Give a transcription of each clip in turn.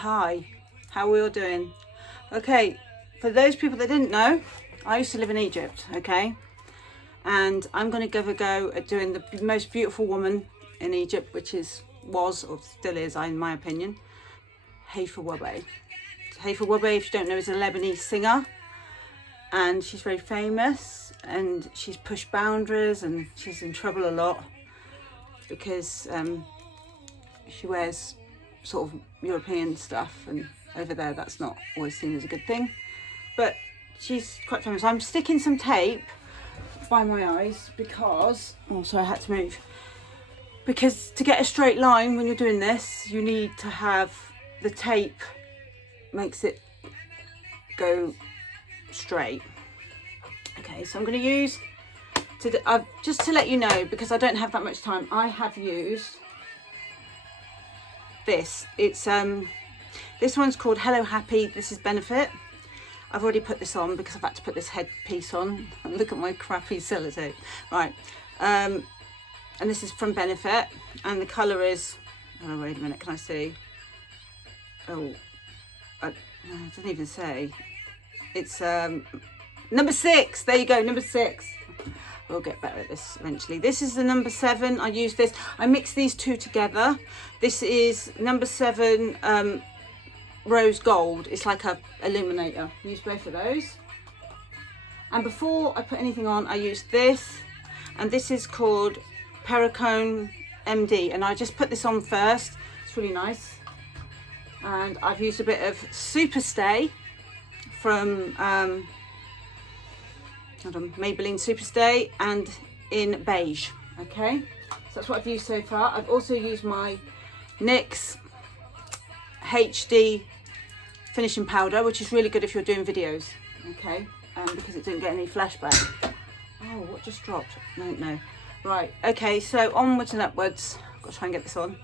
Hi, how are we all doing? Okay, for those people that didn't know, I used to live in Egypt, okay? And I'm going to give a go at doing the most beautiful woman in Egypt, which was or still is, in my opinion, Heifa Wahbe. Heifa Wahbe, if you don't know, is a Lebanese singer, and she's very famous, and she's pushed boundaries, and she's in trouble a lot because she wears sort of European stuff, and over there that's not always seen as a good thing, but she's quite famous. I'm sticking some tape by my eyes because, oh sorry, I had to move, because to get a straight line when you're doing this, you need to have the tape makes it go straight. Okay, so I'm going to use just to let you know, because I don't have that much time, I have used this. It's this one's called Hello Happy. This is Benefit. I've already put this on because I've had to put this headpiece on. Look at my crappy sellotape. Right, and this is from Benefit, and the colour is, oh wait a minute, can I see? Oh, I didn't even say. It's number 6. There you go, number 6. We'll get better at this eventually. This is the number 7. I use this. I mix these two together. This is number 7 rose gold. It's like a illuminator. I use both of those. And before I put anything on, I use this, and this is called Perricone MD, and I just put this on first. It's really nice. And I've used a bit of Superstay from Maybelline Superstay, and in beige. Okay, so that's what I've used so far. I've also used my NYX HD finishing powder, which is really good if you're doing videos, okay, because it didn't get any flashback. Oh, what just dropped? No. Right, okay, so onwards and upwards. I've got to try and get this on.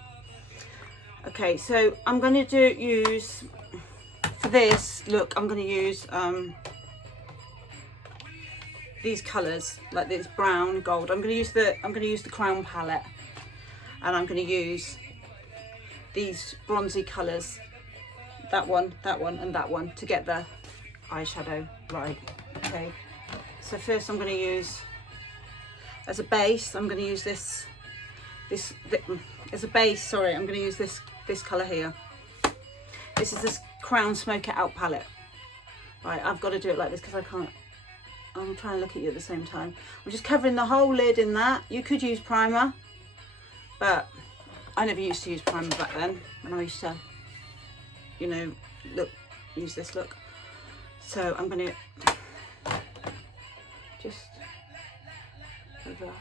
Okay, so I'm going to use, for this look, I'm going to use these colours, like this brown, gold. I'm going to use the Crown palette, and I'm going to use these bronzy colours, that one, and that one, to get the eyeshadow right. Okay, so first I'm going to use, as a base, I'm going to use this as a base. Sorry, I'm going to use this colour here. This is this Crown Smoke It Out palette. Right, I've got to do it like this because I can't. I'm trying to look at you at the same time. I'm just covering the whole lid in that. You could use primer, but I never used to use primer back then when I used to, you know, use this look. So I'm going to just over.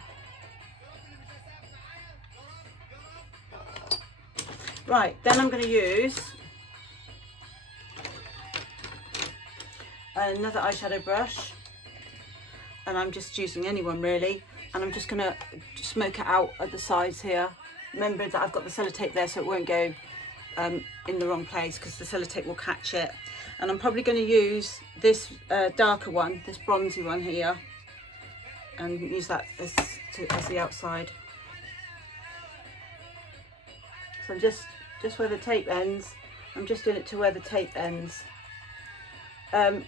Right, then I'm going to use another eyeshadow brush, and I'm just using any one really, and I'm just going to smoke it out at the sides here. Remember that I've got the sellotape there, so it won't go in the wrong place, because the sellotape will catch it. And I'm probably going to use this darker one, this bronzy one here, and use that as the outside. So I'm just where the tape ends, I'm just doing it to where the tape ends.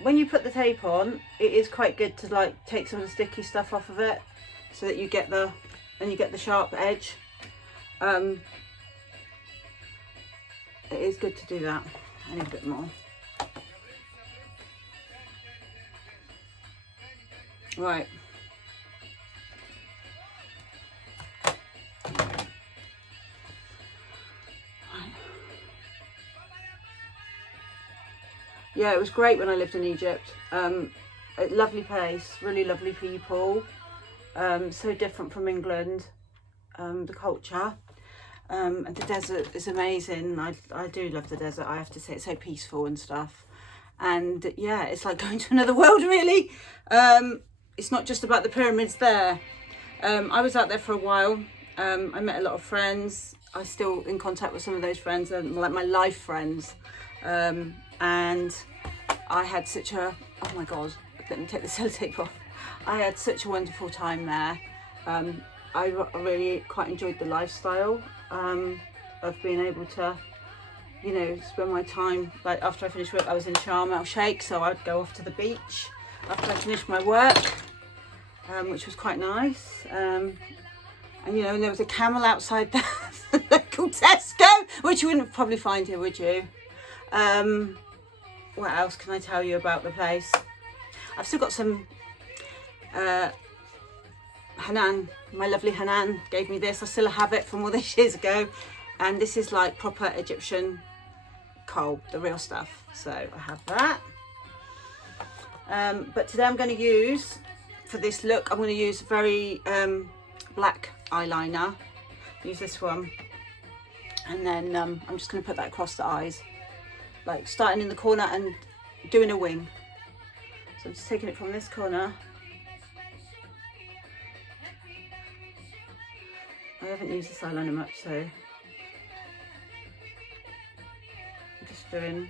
When you put the tape on, it is quite good to like take some of the sticky stuff off of it, so that you get the sharp edge. It is good to do that. I need a bit more. Right. Yeah, it was great when I lived in Egypt. A lovely place, really lovely people, so different from England, the culture, and the desert is amazing. I do love the desert, I have to say. It's so peaceful and stuff, and yeah, it's like going to another world really. It's not just about the pyramids there. I was out there for a while. I met a lot of friends. I'm still in contact with some of those friends, like my life friends. And I had such a, oh my god, let me take the sellotape off. I had such a wonderful time there. I really quite enjoyed the lifestyle of being able to you know, spend my time, like after I finished work, I was in Sharm el Sheikh, so I'd go off to the beach after I finished my work, which was quite nice. And you know, and there was a camel outside the local Tesco, which you wouldn't probably find here, would you? What else can I tell you about the place? I've still got some, Hanan, my lovely Hanan gave me this. I still have it from all these years ago. And this is like proper Egyptian coal, the real stuff. So I have that. But today I'm going to use, for this look, I'm going to use very black eyeliner. Use this one. And then I'm just going to put that across the eyes. Like starting in the corner and doing a wing. So I'm just taking it from this corner. I haven't used this eyeliner much, so I'm just doing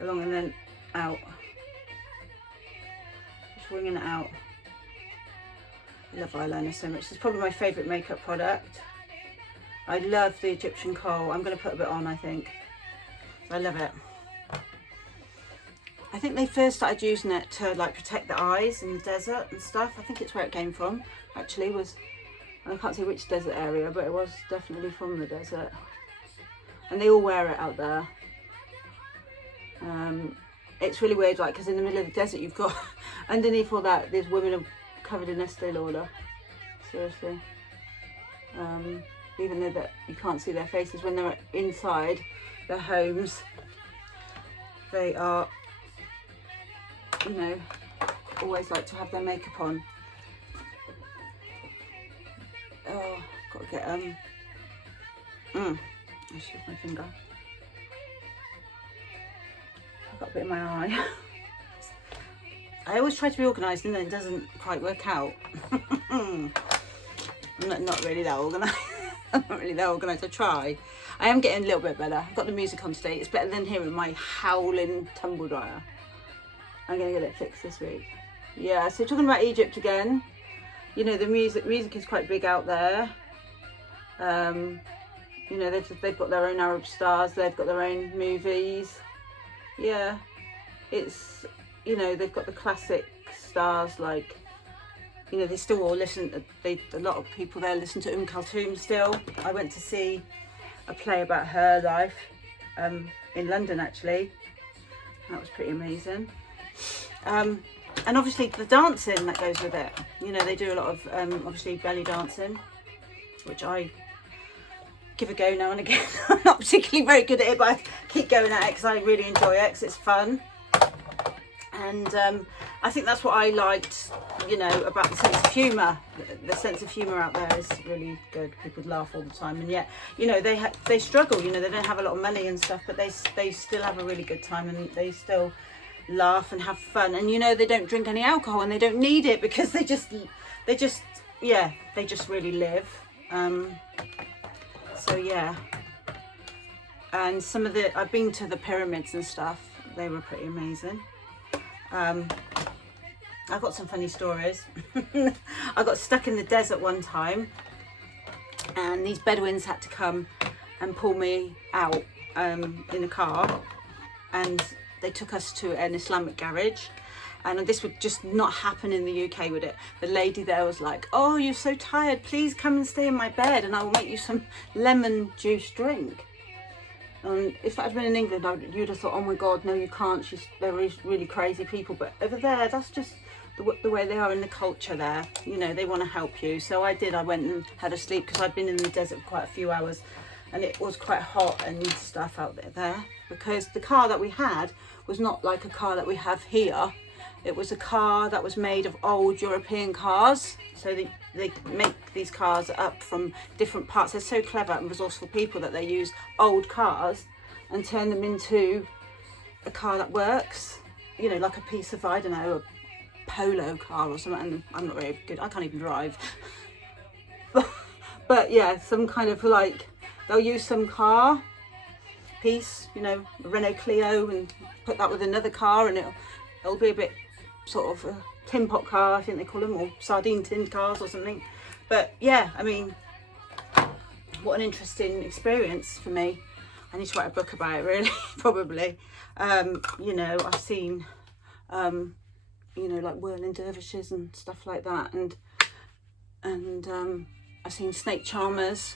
along and then out. Just winging it out. I love eyeliner so much. It's probably my favourite makeup product. I love the Egyptian kohl. I'm going to put a bit on, I think. I love it. I think they first started using it to like protect the eyes in the desert and stuff. I think it's where it came from, actually. Was, I can't say which desert area, but it was definitely from the desert. And they all wear it out there. It's really weird, like, because in the middle of the desert you've got, underneath all that, these women are covered in Estee Lauder. Seriously. Even though that you can't see their faces when they're inside their homes, they are, you know, always like to have their makeup on. Oh, gotta get I shoot my finger. I've got a bit in my eye. I always try to be organised and then it doesn't quite work out. I'm not really that organised. I'm not really that organised. I try. I am getting a little bit better. I've got the music on today. It's better than hearing my howling tumble dryer. I'm going to get it fixed this week. Yeah, so talking about Egypt again. You know, the music is quite big out there. You know, they've got their own Arab stars. They've got their own movies. Yeah, it's, you know, they've got the classic stars like, you know, they still all listen, a lot of people there listen to Kulthum still. I went to see a play about her life in London, actually. That was pretty amazing. And obviously the dancing that goes with it. You know, they do a lot of, obviously, belly dancing, which I give a go now and again. I'm not particularly very good at it, but I keep going at it because I really enjoy it, because it's fun. And I think that's what I liked, you know, about the sense of humour. The sense of humour out there is really good. People laugh all the time, and yet, you know, they struggle. You know, they don't have a lot of money and stuff, but they still have a really good time, and they still laugh and have fun. And you know, they don't drink any alcohol, and they don't need it because they just really live. So yeah. And some of I've been to the pyramids and stuff. They were pretty amazing. I've got some funny stories. I got stuck in the desert one time, and these Bedouins had to come and pull me out in a car, and they took us to an Islamic garage. And this would just not happen in the UK, would it? The lady there was like, "Oh, you're so tired, please come and stay in my bed and I will make you some lemon juice drink." And if that had been in England, you'd have thought, "Oh my God, no, you can't. They're really crazy people." But over there, that's just the way they are in the culture there. You know, they want to help you. So I did. I went and had a sleep because I'd been in the desert for quite a few hours, and it was quite hot and stuff out there. Because the car that we had was not like a car that we have here. It was a car that was made of old European cars. So they make these cars up from different parts. They're so clever and resourceful people that they use old cars and turn them into a car that works. You know, like a piece of, I don't know, a polo car or something. And I'm not very good. I can't even drive. But yeah, some kind of like, they'll use some car piece, you know, a Renault Clio, and put that with another car, and it'll be a bit sort of a tin pot car, I think they call them, or sardine tin cars or something. But yeah, I mean, what an interesting experience for me. I need to write a book about it, really, probably. You know, I've seen, you know, like whirling dervishes and stuff like that, and I've seen snake charmers,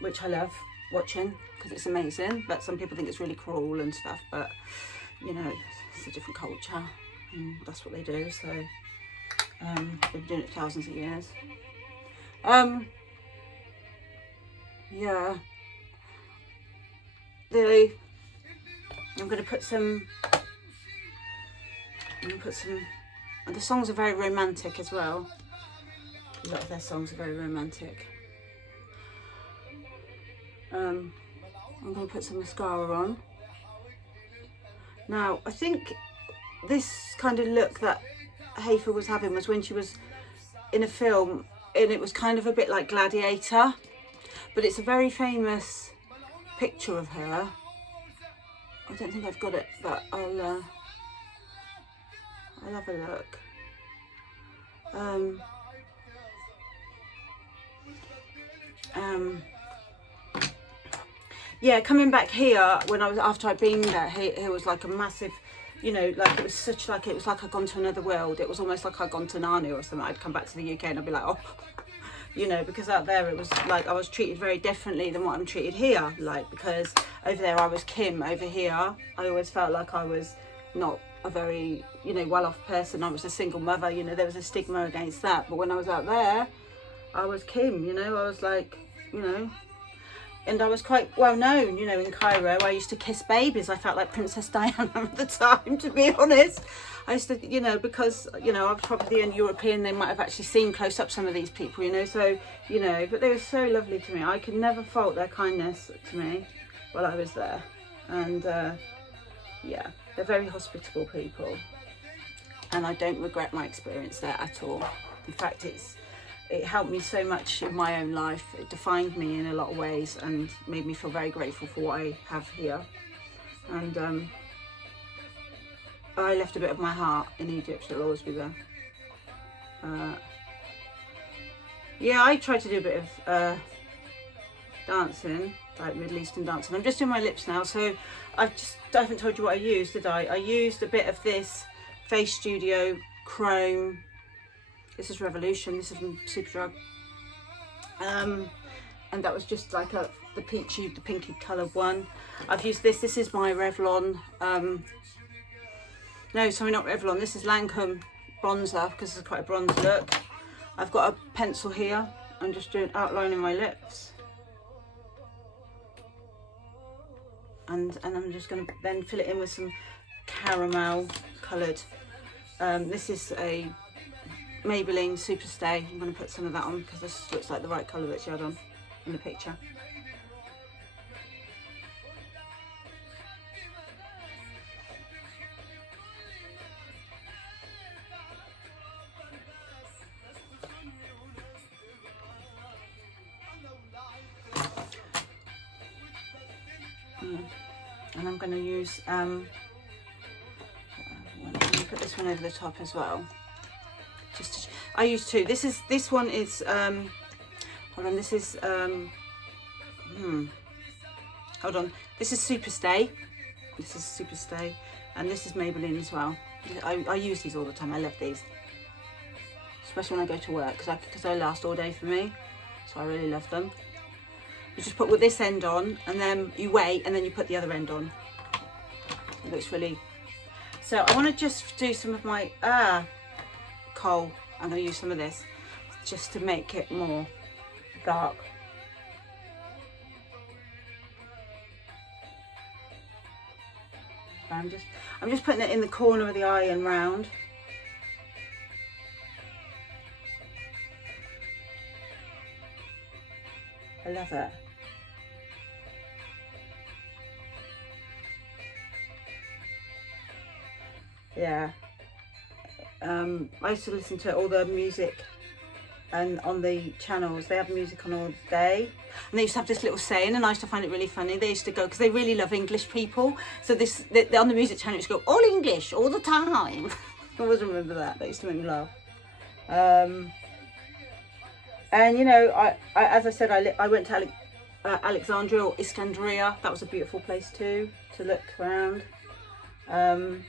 which I love watching because it's amazing. But some people think it's really cruel and stuff, but you know, it's a different culture, and that's what they do. So they've been doing it thousands of years. Yeah. I'm going to put some. The songs are very romantic as well. A lot of their songs are very romantic. I'm going to put some mascara on. Now, I think this kind of look that Hafer was having was when she was in a film, and it was kind of a bit like Gladiator, but it's a very famous picture of her. I don't think I've got it, but I'll have a look. Yeah, coming back here when I was, after I'd been there, it was like a massive, you know, like it was such like, it was like I'd gone to another world. It was almost like I'd gone to Narnia or something. I'd come back to the UK and I'd be like, oh, you know, because out there it was like I was treated very differently than what I'm treated here. Like, because over there I was Kim, over here I always felt like I was not a very, you know, well-off person. I was a single mother, you know, there was a stigma against that. But when I was out there, I was Kim, you know, I was like, you know, and I was quite well known, you know, in Cairo. I used to kiss babies. I felt like Princess Diana at the time, to be honest. I used to, you know, because, you know, I was probably the only European they might have actually seen close up, some of these people, you know, so, you know, but they were so lovely to me. I could never fault their kindness to me while I was there. And, yeah, they're very hospitable people. And I don't regret my experience there at all. In fact, it helped me so much in my own life. It defined me in a lot of ways and made me feel very grateful for what I have here. And I left a bit of my heart in Egypt. It'll always be there. Yeah, I tried to do a bit of dancing, like Middle Eastern dancing. I'm just doing my lips now, so I haven't told you what I used, did I? I used a bit of this Face Studio Chrome. This is Revolution, this is from Superdrug. And that was just like the pinky coloured one. I've used this is my Revlon, no, sorry, not Revlon, this is Lancome bronzer, because it's quite a bronze look. I've got a pencil here, I'm just outlining my lips. And I'm just going to then fill it in with some caramel coloured. This is a Maybelline Superstay. I'm going to put some of that on because this looks like the right colour that she had on in the picture. And I'm going to use, I'm going to put this one over the top as well. I use two. This one is hold on, this is hold on, this is Superstay. This is Superstay, and this is Maybelline as well. I use these all the time. I love these, especially when I go to work because they last all day for me, so I really love them. You just put with this end on, and then you wait, and then you put the other end on. It looks really. So I want to just do some of my kohl. I'm going to use some of this just to make it more dark. I'm just putting it in the corner of the eye and round. I love it. Yeah. I used to listen to all the music, and on the channels they have music on all day, and they used to have this little saying, and I used to find it really funny. They used to go, because they really love English people, so on the music channel it used to go all English all the time. I always remember that. That used to make me laugh. And you know, I as I said, I went to Alexandria or Iskandria. That was a beautiful place too to look around. And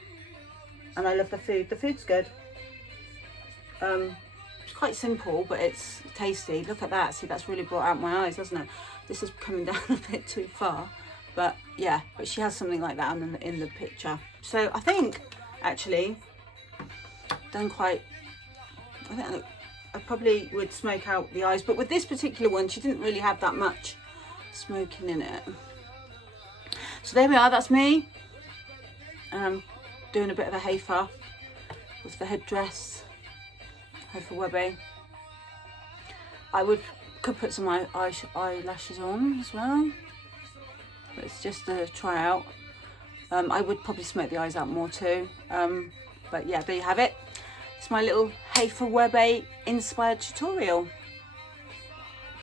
I love the food. The food's good. It's quite simple, but it's tasty. Look at that. See, that's really brought out my eyes, hasn't it? This is coming down a bit too far, but yeah. But she has something like that in the picture. So I think actually done quite. I think I probably would smoke out the eyes, but with this particular one, she didn't really have that much smoking in it. So there we are. That's me. Doing a bit of a heifer with the headdress. Heifer Webby. I could put some eyelashes on as well, but it's just a try out. I would probably smoke the eyes out more too, but yeah, there you have it. It's my little Heifer Webby inspired tutorial.